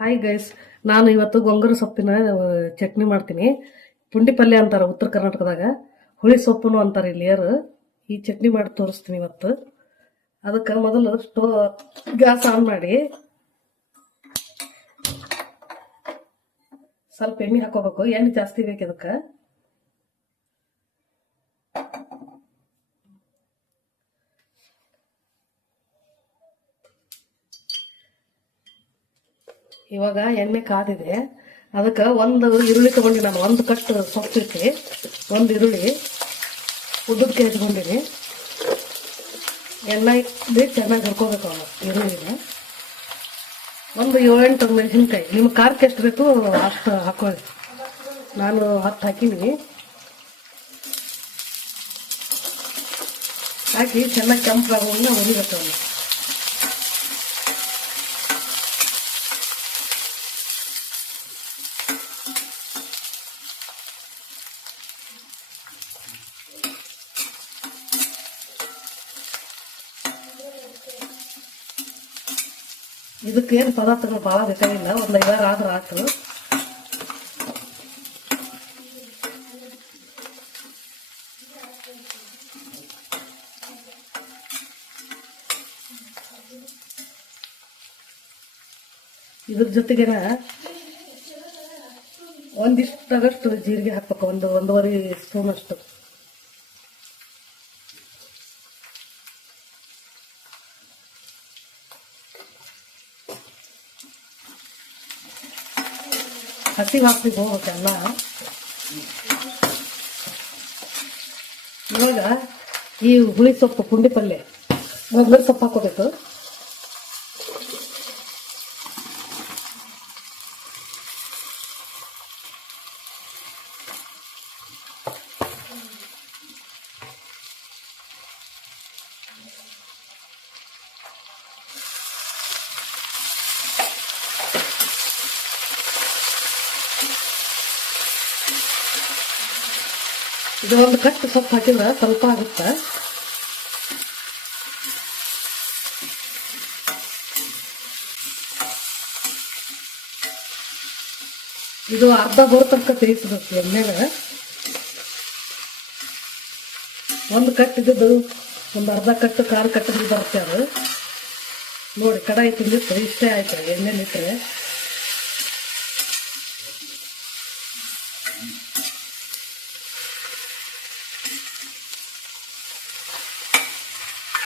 Hi guys, ನಾನು ಇವತ್ತು ಗೊಂಗೂರು ಸೊಪ್ಪಿನ ಚಟ್ನಿ ಮಾಡ್ತೀನಿ. ಪುಂಡಿ ಪಲ್ಯ ಅಂತಾರೆ ಉತ್ತರ ಕರ್ನಾಟಕದಾಗ, ಹುಳಿ ಸೊಪ್ಪು ಅಂತಾರೆ ಇಲ್ಲಿ. ಈ ಚಟ್ನಿ ಮಾಡಿ ತೋರಿಸ್ತೀನಿ ಇವತ್ತು. ಅದಕ್ಕೆ ಮೊದಲು ಗ್ಯಾಸ್ ಆನ್ ಮಾಡಿ ಸ್ವಲ್ಪ ಎಣ್ಣೆ ಹಾಕೋಬೇಕು. ಎಣ್ಣೆ ಜಾಸ್ತಿ ಬೇಕು ಇದಕ್ಕೆ. ಇವಾಗ ಎಣ್ಣೆ ಕಾದಿದೆ. ಅದಕ್ಕೆ ಒಂದು ಈರುಳ್ಳಿ ತಗೊಂಡಿ, ನಾನು ಒಂದು ಕಟ್ಟು ಸೊಪ್ಪಿಟ್ಟು ಒಂದು ಈರುಳ್ಳಿ ಉದ್ದಕ್ಕೆ ಹೆಚ್ಕೊಂಡಿನಿ. ಎಣ್ಣೆ ಚೆನ್ನಾಗಿ ಹುರ್ಕೋಬೇಕು ಅವನು ಈರುಳ್ಳಿನ. ಒಂದು 7-8 ಮೆಣಸಿನ್ಕಾಯಿ, ನಿಮ್ಗೆ ಖಾರಕ್ಕೆ ಎಷ್ಟು ಬೇಕು ಅಷ್ಟು ಹಾಕೊಳ್ಳಿ. ನಾನು 10 ಹಾಕಿನಿ. ಹಾಕಿ ಚೆನ್ನಾಗಿ ಕೆಂಪಾಗೋನ್ನ ಹುರಿಬೇಕು ಅವನು. ಇದಕ್ಕೇನು ಪದಾರ್ಥಗಳು ಭಾಳ ಬೇಕಾಗಿಲ್ಲ, ಒಂದು 5-6 ಆದ್ರೆ ಆಯ್ತು. ಇದ್ರ ಜೊತೆಗೇನ ಒಂದಿಷ್ಟಾಗಷ್ಟು ಜೀರಿಗೆ ಹಾಕ್ಬೇಕು, 1-1.5 ಸ್ಪೂನ್ ಅಷ್ಟು. ಹಸಿ ವಾಸನೆ ಹೋಗ್ಬೇಕಲ್ಲ. ಇವಾಗ ಈ ಹುಳಿ ಸೊಪ್ಪು ಪುಂಡಿ ಪಲ್ಯ ಗೊಂಗೂರು ಸೊಪ್ಪು ಹಾಕೋಬೇಕು. ಇದು ಒಂದು ಕಟ್ಟು ಸೊಪ್ಪು ಹಾಕಿದ್ರೆ ಸ್ವಲ್ಪ ಆಗುತ್ತೆ. ಇದು ಅರ್ಧ ಬರೋ ತನಕ ಬೇಯಿಸ್ಬೇಕು ಎಣ್ಣೆಗ. ಒಂದು ಕಟ್ಟಿದ್ದು ಒಂದು ಅರ್ಧ ಕಟ್ಟು ಕಾಲು ಕಟ್ಟಿದ್ದು ಬರುತ್ತೆ. ಅದು ನೋಡಿ ಕಡಾಯಿ ತುಂಬಿತ್ತು, ಇಷ್ಟೇ ಆಯ್ತು ಎಣ್ಣೆ ಇಟ್ಟರೆ.